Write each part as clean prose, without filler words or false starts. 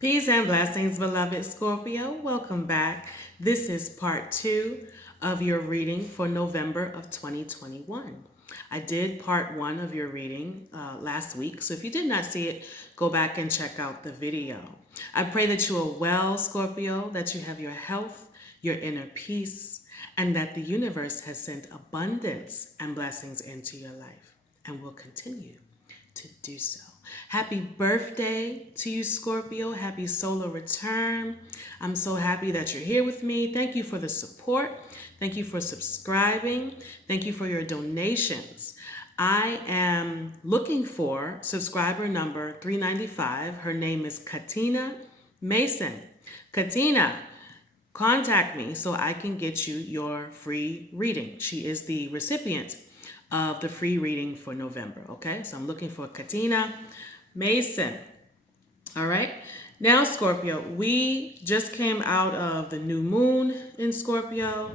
Peace and blessings, beloved Scorpio. Welcome back. This is part 2 of your reading for November of 2021. I did part 1 of your reading last week, so if you did not see it, go back and check out the video. I pray that you are well, Scorpio, that you have your health, your inner peace, and that the universe has sent abundance and blessings into your life and will continue to do so. Happy birthday to you, Scorpio. Happy solar return. I'm so happy that you're here with me. Thank you for the support. Thank you for subscribing. Thank you for your donations. I am looking for subscriber number 395. Her name is Katina Mason. Katina, contact me so I can get you your free reading. She is the recipient of the free reading for November. Okay, so I'm looking for Katina Mason. All right, now Scorpio, we just came out of the new moon in Scorpio,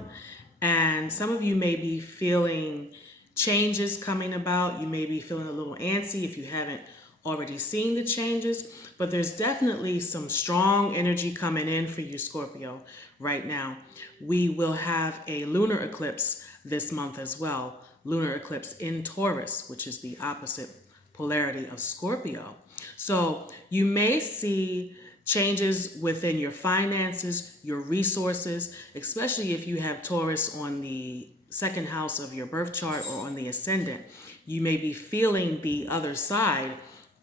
and some of you may be feeling changes coming about. You may be feeling a little antsy if you haven't already seen the changes, but there's definitely some strong energy coming in for you, Scorpio, right now. We will have a lunar eclipse this month as well. Lunar eclipse in Taurus, which is the opposite polarity of Scorpio. So you may see changes within your finances, your resources, especially if you have Taurus on the second house of your birth chart or on the ascendant. You may be feeling the other side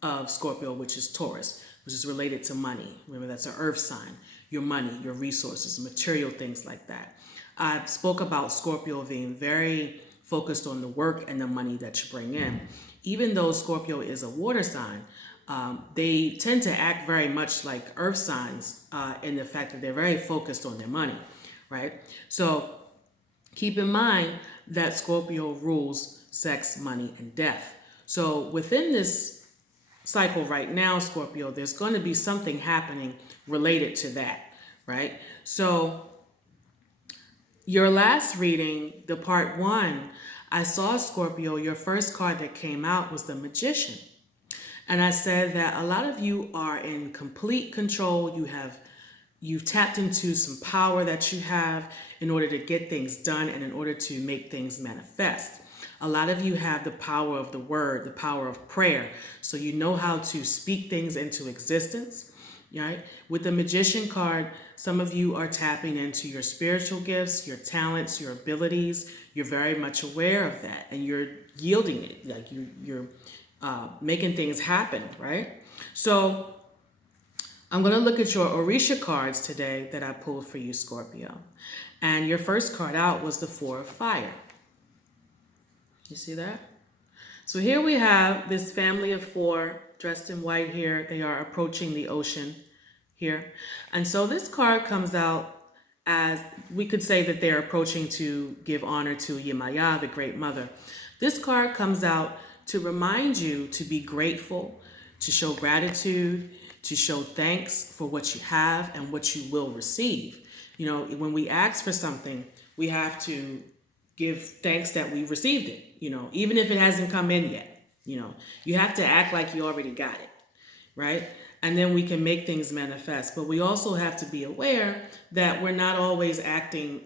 of Scorpio, which is Taurus, which is related to money. Remember, that's an earth sign. Your money, your resources, material things like that. I spoke about Scorpio being very focused on the work and the money that you bring in. Even though Scorpio is a water sign, they tend to act very much like earth signs in the fact that they're very focused on their money, right? So keep in mind that Scorpio rules sex, money, and death. So within this cycle right now, Scorpio, there's going to be something happening related to that, right? So your last reading, the part 1, I saw, Scorpio, your first card that came out was the Magician. And I said that a lot of you are in complete control. You've tapped into some power that you have in order to get things done and in order to make things manifest. A lot of you have the power of the word, the power of prayer. So you know how to speak things into existence, right? With the Magician card, some of you are tapping into your spiritual gifts, your talents, your abilities. You're very much aware of that, and you're yielding it, like you're making things happen, right? So I'm going to look at your Orisha cards today that I pulled for you, Scorpio. And your first card out was the Four of Fire. You see that? So here we have this family of 4 dressed in white here. They are approaching the ocean here. And so this card comes out as, we could say that they're approaching to give honor to Yemaya, the Great Mother. This card comes out to remind you to be grateful, to show gratitude, to show thanks for what you have and what you will receive. You know, when we ask for something, we have to give thanks that we received it, you know, even if it hasn't come in yet. You know, you have to act like you already got it, right? And then we can make things manifest. But we also have to be aware that we're not always acting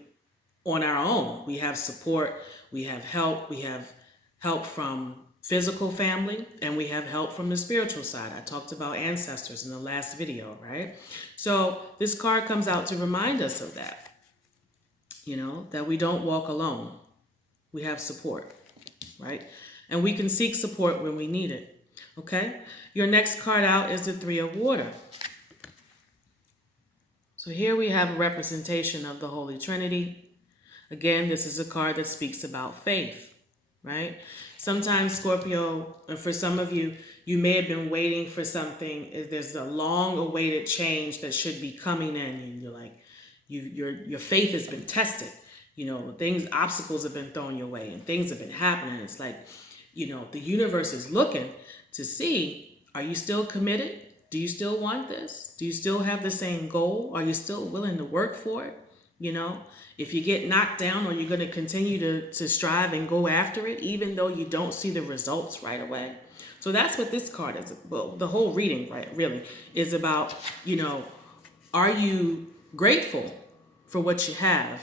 on our own. We have support, we have help from physical family, and we have help from the spiritual side. I talked about ancestors in the last video, right? So this card comes out to remind us of that, you know, that we don't walk alone. We have support, right? And we can seek support when we need it. Okay, your next card out is the Three of Water. So here we have a representation of the Holy Trinity. Again, this is a card that speaks about faith, right? Sometimes, Scorpio, and for some of you, you may have been waiting for something. There's a long-awaited change that should be coming in, and you're like, your faith has been tested. You know, obstacles have been thrown your way, and things have been happening. It's like, you know, the universe is looking to see, are you still committed? Do you still want this? Do you still have the same goal? Are you still willing to work for it? You know, if you get knocked down, are you going to continue to strive and go after it, even though you don't see the results right away? So that's what this card is. Well, the whole reading, right, really, is about, are you grateful for what you have,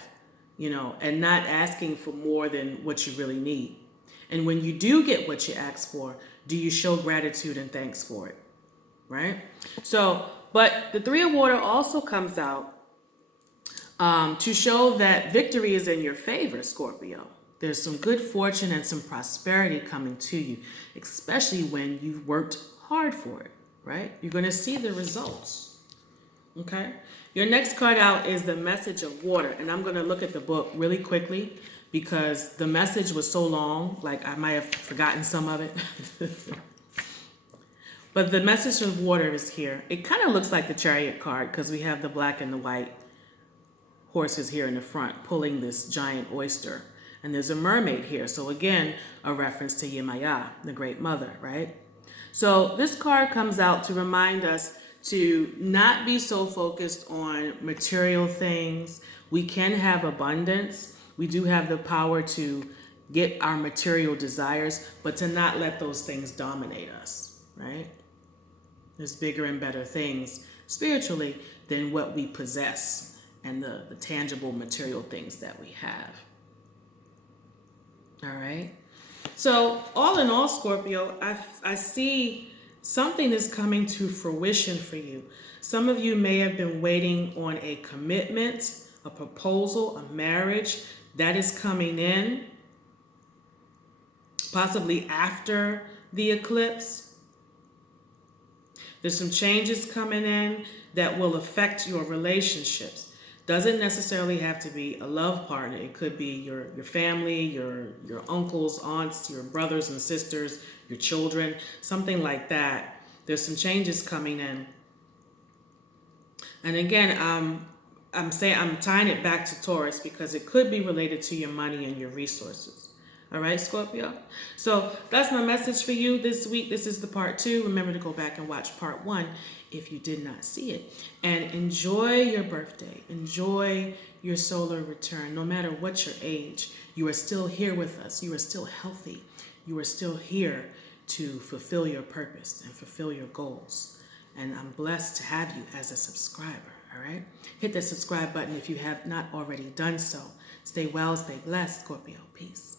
and not asking for more than what you really need? And when you do get what you ask for, do you show gratitude and thanks for it, right? So, but the Three of Water also comes out to show that victory is in your favor, Scorpio. There's some good fortune and some prosperity coming to you, especially when you've worked hard for it, right? You're going to see the results, okay? Your next card out is the Message of Water, and I'm going to look at the book really quickly because the message was so long, like I might have forgotten some of it. But the Message of Water is here. It kind of looks like the Chariot card because we have the black and the white horses here in the front pulling this giant oyster. And there's a mermaid here. So again, a reference to Yemaya, the Great Mother, right? So this card comes out to remind us to not be so focused on material things. We can have abundance. We do have the power to get our material desires, but to not let those things dominate us, right? There's bigger and better things spiritually than what we possess and the tangible material things that we have. All right. So all in all, Scorpio, I see something is coming to fruition for you. Some of you may have been waiting on a commitment, a proposal, a marriage that is coming in, possibly after the eclipse. There's some changes coming in that will affect your relationships. Doesn't necessarily have to be a love partner. It could be your family, your uncles, aunts, your brothers and sisters, your children, something like that. There's some changes coming in. And again, I'm tying it back to Taurus because it could be related to your money and your resources. All right, Scorpio? So that's my message for you this week. This is the part 2. Remember to go back and watch part 1 if you did not see it. And enjoy your birthday. Enjoy your solar return. No matter what your age, you are still here with us. You are still healthy. You are still here to fulfill your purpose and fulfill your goals. And I'm blessed to have you as a subscriber. All right? Hit that subscribe button if you have not already done so. Stay well, stay blessed, Scorpio. Peace.